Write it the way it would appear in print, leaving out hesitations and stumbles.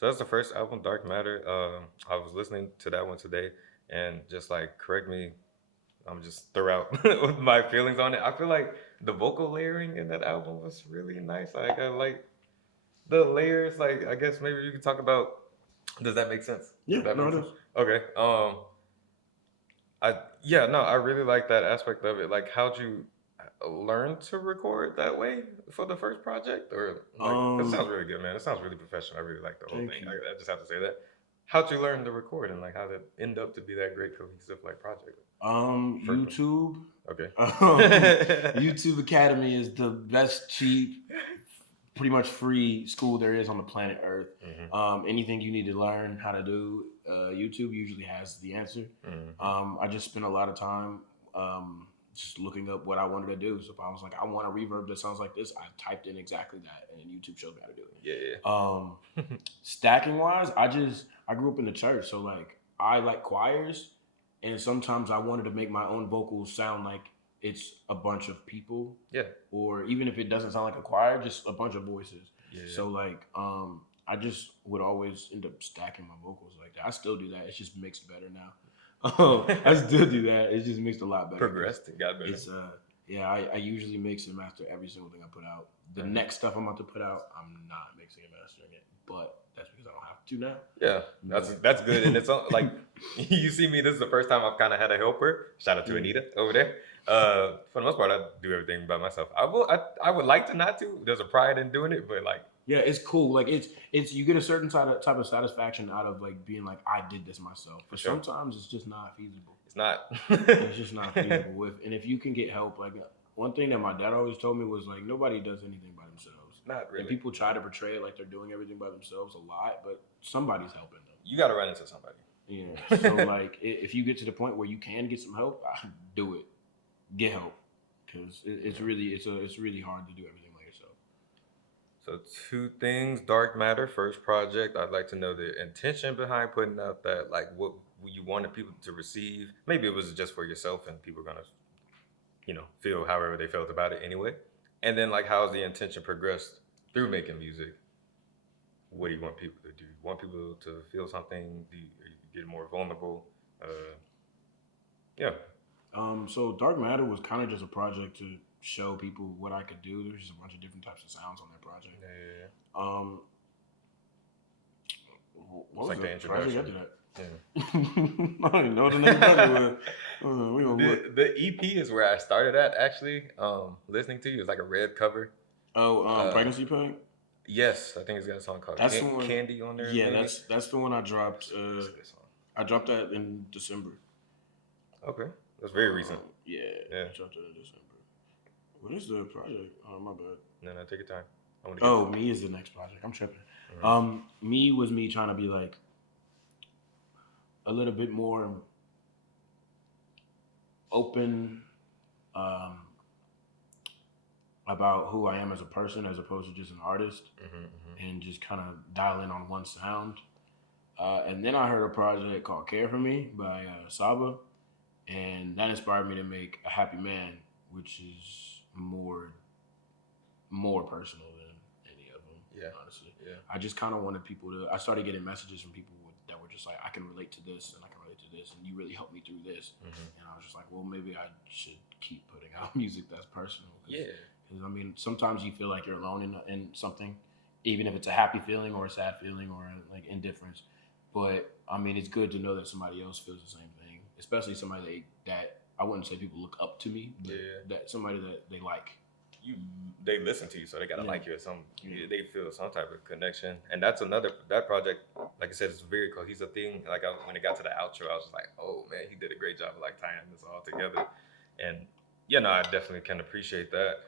So that's the first album, Dark Matter. I was listening to that one today, and just like correct me, I'm just throw out my feelings on it. I feel like the vocal layering in that album was really nice. Like I like the layers. Like I guess maybe you could talk about. Does that make sense? Yeah, Does that no, make it sense? is. Okay. I yeah no, I really like that aspect of it. Like, how'd you learn to record that way for the first project, or like, cause it sounds Um, really good, man. It sounds really professional. I really like the whole Thank thing. you. I just have to say that. How'd you learn to record, and like how did it end up to be that great cohesive like project? First one. YouTube. Okay. YouTube Academy is the best cheap, pretty much free school there is on the planet Earth. Hmm. Anything you need to learn how to do, YouTube usually has the answer. Hmm. I just spent a lot of time just looking up what I wanted to do. So if I was like, I want a reverb that sounds like this, I typed in exactly that, and YouTube showed me how to do it. Yeah. Stacking wise, I grew up in the church, so like I like choirs, and sometimes I wanted to make my own vocals sound like it's a bunch of people, Yeah. or even if it doesn't sound like a choir, just a bunch of voices. Yeah. So like, I just would always end up stacking my vocals like that. I still do that. It's just mixed better now. I still do that. It's just mixed a lot better. Progressed and got better. It's yeah. I usually mix and master every single thing I put out. The Mhm. next stuff I'm about to put out, I'm not mixing and mastering it, but that's because I don't have to now. Yeah, that's good, and it's like you see me. This is the first time I've kind of had a helper. Shout out to Yeah. Anita over there. For the most part, I do everything by myself. I would like to not to. There's a pride in doing it, but like, Yeah, it's cool. Like it's you get a certain type of satisfaction out of like being like I did this myself. for But sure, sometimes it's just not feasible. it's not. It's just not feasible with. And if you can get help, like one thing that my dad always told me was like nobody does anything by themselves. Not And really. people try to portray it like they're doing everything by themselves a lot, but somebody's helping them. You got to run into somebody. Yeah. So like if you get to the point where you can get some help, do it. Get help because it's really hard to do everything by yourself. So two things: Dark Matter, first project. I'd like to know the intention behind putting out that, like, what you wanted people to receive. Maybe it was just for yourself, and people are gonna, feel however they felt about it anyway. And then, like, how's the intention progressed through making music? What do you want people to do? You want people to feel something? Are you get more vulnerable? Yeah. So Dark Matter was kind of just a project to show people what I could do. There's just a bunch of different types of sounds on that project. Yeah. Um, It's what was like the the project introduction. after that? Yeah. I don't even know what the name of it was. We gonna look. The EP is where I started at actually. Listening to you, it's like a red cover. Oh, Uh, Pregnancy Pain. yes, I think it's got a song called That's the one. Candy on there. Yeah, Maybe. that's the one I dropped. It's a good song. I dropped that in December. Okay, that's very recent. Yeah, Yeah. I dropped that in December. What is the project? Oh, my bad. No, take your time. I want to get. Oh, Me is the next project. I'm tripping. Me was me trying to be like a little bit more open um, about who I am as a person, as opposed to just an artist, and just kind of dial in on one sound. And then I heard a project called "Care for Me" by Saba, and that inspired me to make "A Happy Man," which is more personal than any of them. Yeah. Honestly, Yeah. I just kind of wanted people to. I started getting messages from people that were just like, I can relate to this, and I can relate to this, and you really helped me through this. And I was just like, well, maybe I should keep putting out music that's personal. Yeah. Because I mean, sometimes you feel like you're alone in something, even if it's a happy feeling or a sad feeling or like indifference. But I mean, it's good to know that somebody else feels the same thing, especially somebody that I wouldn't say people look up to me, but Yeah. that somebody that they like. They listen to you, so they gotta Yeah. like you. Or some Yeah. they feel some type of connection, and that's that project. Like I said, it's a very cohesive thing. Like when it got to the outro, I was just like, oh man, he did a great job of like tying this all together. And yeah, no, I definitely can appreciate that.